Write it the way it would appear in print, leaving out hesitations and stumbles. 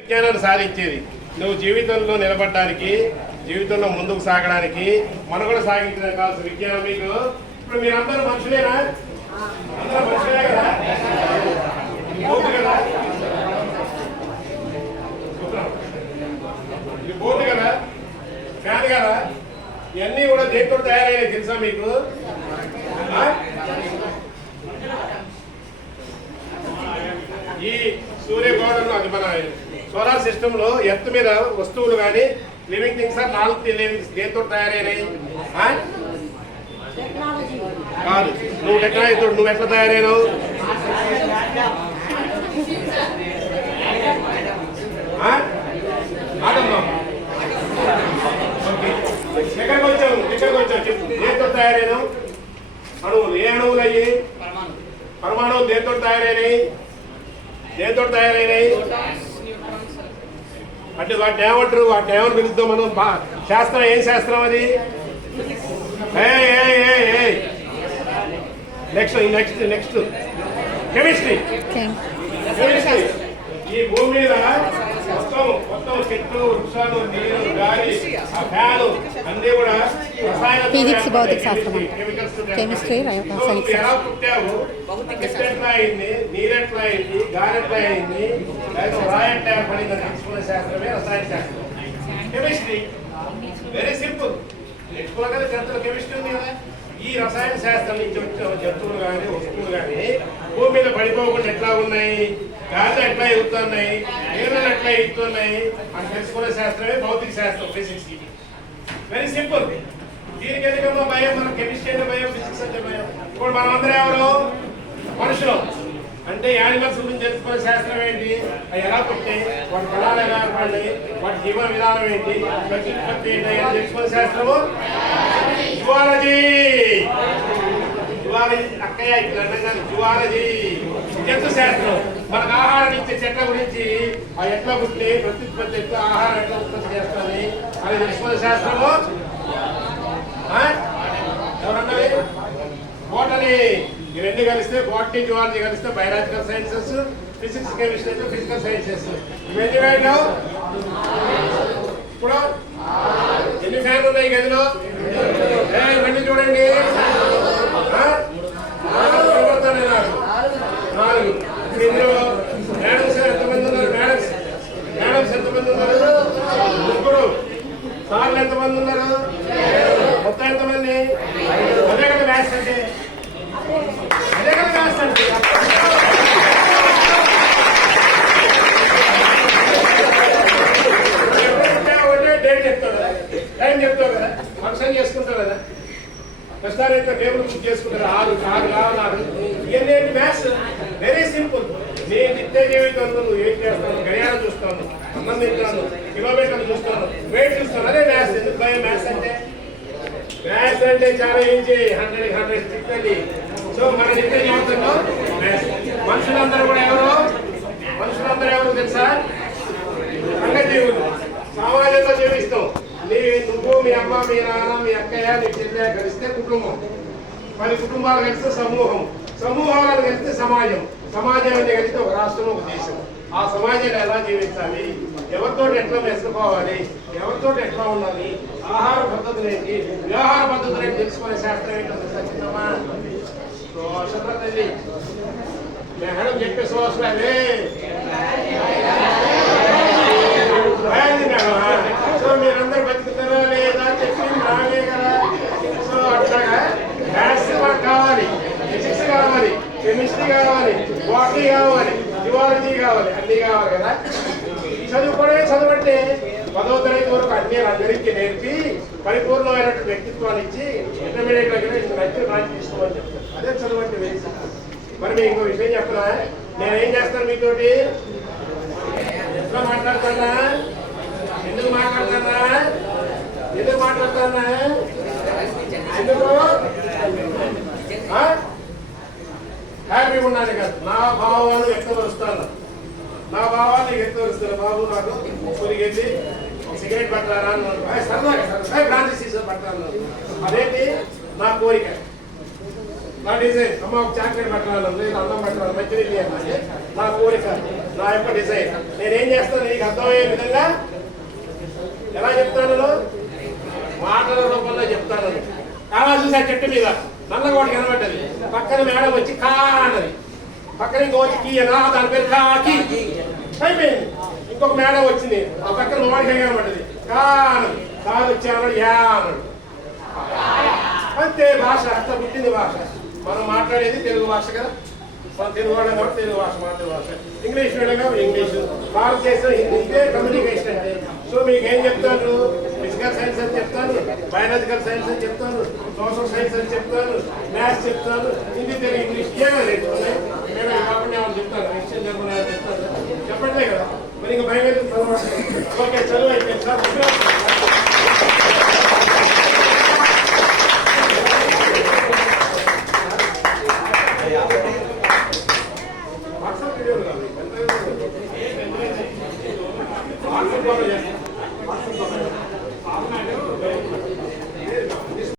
విజ్ఞానాన్ని సాధించేది నువ్వు జీవితంలో నిలబడడానికి, జీవితంలో ముందుకు సాగడానికి, మనుగడ సాగించడానికి కావాల్సిన విజ్ఞానం మీకు. ఇప్పుడు మీరందరూ మనుషులేనా? అందరూ మనుషులే కదా? బోధు కదా? ఇది బోధు కదా? ఫ్యాన్ కదా? ఇవన్నీ కూడా దేంతో తయారయ్యాయి తెలుసా మీకు? ఈ సూర్యగోళంలో అది మన సోలార్ సిస్టమ్ లో ఎర్త్ మీద వస్తువులు కానీ living things or non living దేంతో తయారైనాయి? కాదు, నువ్వు టెక్నాలజీ తోడు నువ్వు ఎట్లా తయారైనావు? ఎక్కడికి వచ్చావు చెప్పు. దేంతో తయారైనావు? అణువులు. ఏ అణువులు అయ్యి? పరమాణువులు దేంతో తయారైనాయి? దేంతో తయారైనాయి అంటే వాటిని ఏమంటారు? వాటిని ఏమని పిలుద్దాం మనం? శాస్త్రం. ఏం శాస్త్రం అది? Next chemistry. ఈ భూమి మీద మొత్తం చెట్లు, వృక్షాలు, నీరు, గాలి, ఆ ఫ్యాను అన్ని కూడా ఫిజిక్స్, భౌతిక శాస్త్రం, కెమిస్ట్రీ, ఎలా పుట్టావు? ఎట్లా అయింది? నీరు ఎట్లా అయింది? గాలి ఎట్లా అయింది? రాయి ఎట్లా ఏర్పడిందని తెలుసుకునే శాస్త్రమే రసాయన శాస్త్రం, కెమిస్ట్రీ. Very simple. నేర్చుకోగల చరిత్ర కెమిస్ట్రీ ఉంది కదా. ఈ రసాయన శాస్త్రం నుంచి వచ్చే జంతువులు కానీ వస్తువులు కానీ భూమి మీద పడిపోకుండా ఎట్లా ఉన్నాయి, గాలి ఎట్లా ఎగుతున్నాయి, నీళ్ళు ఎట్లా ఎగుతున్నాయి అని తెలుసుకునే శాస్త్రమే భౌతిక శాస్త్రం, ఫిజిక్స్. Very simple. దీనికి ఎందుకమ్మా భయం? మన కెమిస్ట్రీ అంటే భయం, ఫిజిక్స్ అంటే భయం. ఇప్పుడు మనమందరం ఎవరు? మనుషులు. అంటే యానిమల్స్ గురించి తెలుసుకునే శాస్త్రం ఏంటి? అవి ఎలా పుట్టాయి, వాటి ఫలాలు ఎలా ఏర్పడ్డాయి, వాటి జీవన విధానం ఏంటి, ఉత్పత్తి ఏంటి అని తెలుసుకునే శాస్త్రము జువాలజీ. జువాలజీ అక్కయ్య ఇక్కడ అన్నగారు జువాలజీ. జంతు శాస్త్రం. మనకు ఆహారం ఇచ్చే చెట్ల గురించి అవి ఎట్లా పుట్టి, ప్రత్యుత్పత్తి ఎట్లా, ఆహారం ఎట్లా ఉత్పత్తి చేస్తుంది అని తెలుసుకునే శాస్త్రము ఎవరన్నది? బోటనీ. ఈ రెండు కలిస్తే బాటనీ, జువాలజీ కలిస్తే బయాలజికల్ సైన్సెస్, ఫిజిక్స్, కెమిస్ట్రీ అయితే ఫిజికల్ సైన్సెస్. ఇవన్నీ వేయడం. ఇప్పుడు ఎన్ని ఫ్యాన్లు ఉన్నాయి గదిలో? ఇవన్నీ చూడండి. 4. ఇప్పుడు ఇందులో మేడమ్స్ ఎంతమంది ఉన్నారు? మేడమ్స్ ఎంతమంది ఉన్నారు? 3. సార్లు ఎంతమంది ఉన్నారు? మొత్తం ఎంతమంది? అదే కదా మ్యాథ్స్ అంటే. అదే కదా మ్యాథ్స్ అంటే. డేట్ చెప్తావు కదా, టైం చెప్తావు కదా, ఫంక్షన్ చేసుకుంటావు కదా, రెస్టారెంట్ టేబుల్ బుక్ చేసుకుంటారు. 6 కావాలి. ఇవన్నీ మ్యాథ్స్. Very simple. నేను నిత్య జీవితంలో నువ్వు ఏం చేస్తాను? గడియారం చూస్తాను, అన్నం తింటాను, కిలోమీటర్లు చూస్తాను, వెయిట్ చూస్తాను. అదే మ్యాథ్స్. ఎందుకు భయం? మ్యాథ్స్ అంటే చాలా ఈజీ. 100 స్ట్రిక్ట్లీ. సో మన నిత్య జీవితంలో మ్యాథ్స్. మనుషులందరూ కూడా ఎవరు? మనుషులందరూ ఎవరు తెలుసా? సంఘజీవులు. సమాజంలో జీవిస్తాం. నువ్వు, మీ అమ్మ, మీ నాన్న, మీ అక్కయ్య, నీ చెల్లె కలిస్తే కుటుంబం. 10 కుటుంబాలు కలిస్తే సమూహం. సమూహాలను కలిస్తే సమాజం. సమాజాన్ని కలిస్తే ఒక రాష్ట్రం, ఒక దేశం. ఆ సమాజాన్ని ఎలా జీవించాలి, ఎవరితో ఎట్లా మెసుకోవాలి, ఎవరితో ఎట్లా ఉండాలి, ఆహార పద్ధతులు ఏంటి, వ్యవహార పద్ధతులు ఏంటి తెలుసుకునే శాస్త్రం ఏంటంటే ఖచ్చితంగా తల్లి మేడం చెప్పే సోషలే. సో మీరందరూ బతుకుతారా లేదా చెప్పింది రాలే కదా. సో అట్లాగా మ్యాథ్స్ మనకు కావాలి, ఫిజిక్స్ కావాలి, కెమిస్ట్రీ కావాలి, బాటనీ కావాలి, జువాలజీ కావాలి, అన్నీ కావాలి కదా. చదువంటే 10వ తరగతి వరకు అన్ని అందరికీ నేర్పి పరిపూర్ణమైనటువంటి వ్యక్తిత్వాన్ని ఇచ్చి ఇంటర్మీడియట్ దగ్గర రాజు తీసుకోమని చెప్తాను. అదే చదువు అంటే వేసి. మరి మీకు ఇంకో విషయం చెప్పనా? నేనేం చేస్తాను మీతోటి? ఎట్లా మాట్లాడతానా? ఎందుకు మాట్లాడతానా? ఎందుకు హ్యాపీగా ఉండాలి కదా. నా భావాలు వ్యక్తపరుస్తాను. నా భావాన్ని వ్యక్తపరుస్తాను. బాబు నాకు ఊరికి వెళ్ళి ఒక సిగరెట్ పట్టారా అని సరదాగా బ్రాంతి సీసా పట్టాను. అదేంటి? నా కోరిక. నా డిజైన్ అమ్మ ఒక చాక్లెట్ పెట్టాలి లేదు అన్నం పెట్టాలి మంచి అంటే నా కోరిక నా యొక్క డిజైన్. నేనేం చేస్తాను నీకు అర్థమయ్యే విధంగా ఎలా చెప్తాను, మాటల రూపంలో చెప్తాను. కావాలి చూసా చెట్టు మీద నల్లగోడ కనబడ్డది, పక్కన మేడం వచ్చి కా అన్నది, పక్కన ఇంకో వచ్చి కీ అన్నా దాని పేరు కాకి అయిపోయింది. ఇంకొక మేడం వచ్చింది ఆ పక్కన మామిడికాయ కనబడ్డది కా అన్నది, కాదు వచ్చాను యా అన్నాడు. అంతే భాష అట్లా పుట్టింది భాష. మనం మాట్లాడేది తెలుగు భాష కదా, మన తెలుగు వాళ్ళం కాబట్టి తెలుగు భాష మాతృభాష. ఇంగ్లీష్ మీడియం కాబట్టి ఇంగ్లీషు, భారతదేశం హిందీ, ఇదే కమ్యూనికేషన్ అంటే. సో మీకు ఏం చెప్తాను, ఫిజికల్ సైన్స్ అని చెప్తాను, బయాలజికల్ సైన్స్ అని చెప్తాను, సోషల్ సైన్స్ అని చెప్తాను, మ్యాథ్స్ చెప్తాను, హిందీ తెలుగు ఇంగ్లీష్ ఏమైనా నేర్చుకున్నాయి. మేము కాకుండా ఏమైనా చెప్తాను, విషయం జరగకుండా చెప్తాను, చెప్పట్లే కదా. మరి ఇంకా భయం అయితే చదువు. ఓకే చదువు అయిపోయింది సార్. వాట్సాప్